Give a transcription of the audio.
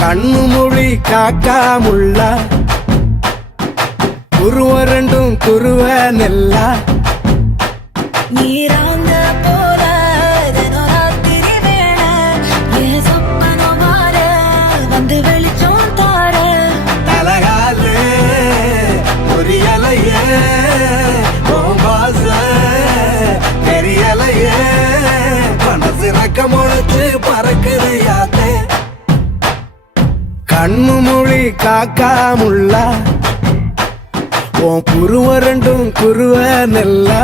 கண்ணு மொழி காக்காமுள்ள குருவ ரெண்டும் குருவ நெல்லா நீராங்க போல ராத்திரி வேள ஏ சொப்பனோ மாற வந்து வெளிச்சம் தார தலகாலு பொரியலையே ஓம்பாச பெரியலையே மனசு ரக்க முளைச்சு பறக்குது யாத்தே கண்ணு மொழி காக்காமுள்ள உன் குருவ ரெண்டும் குருவ நெல்லா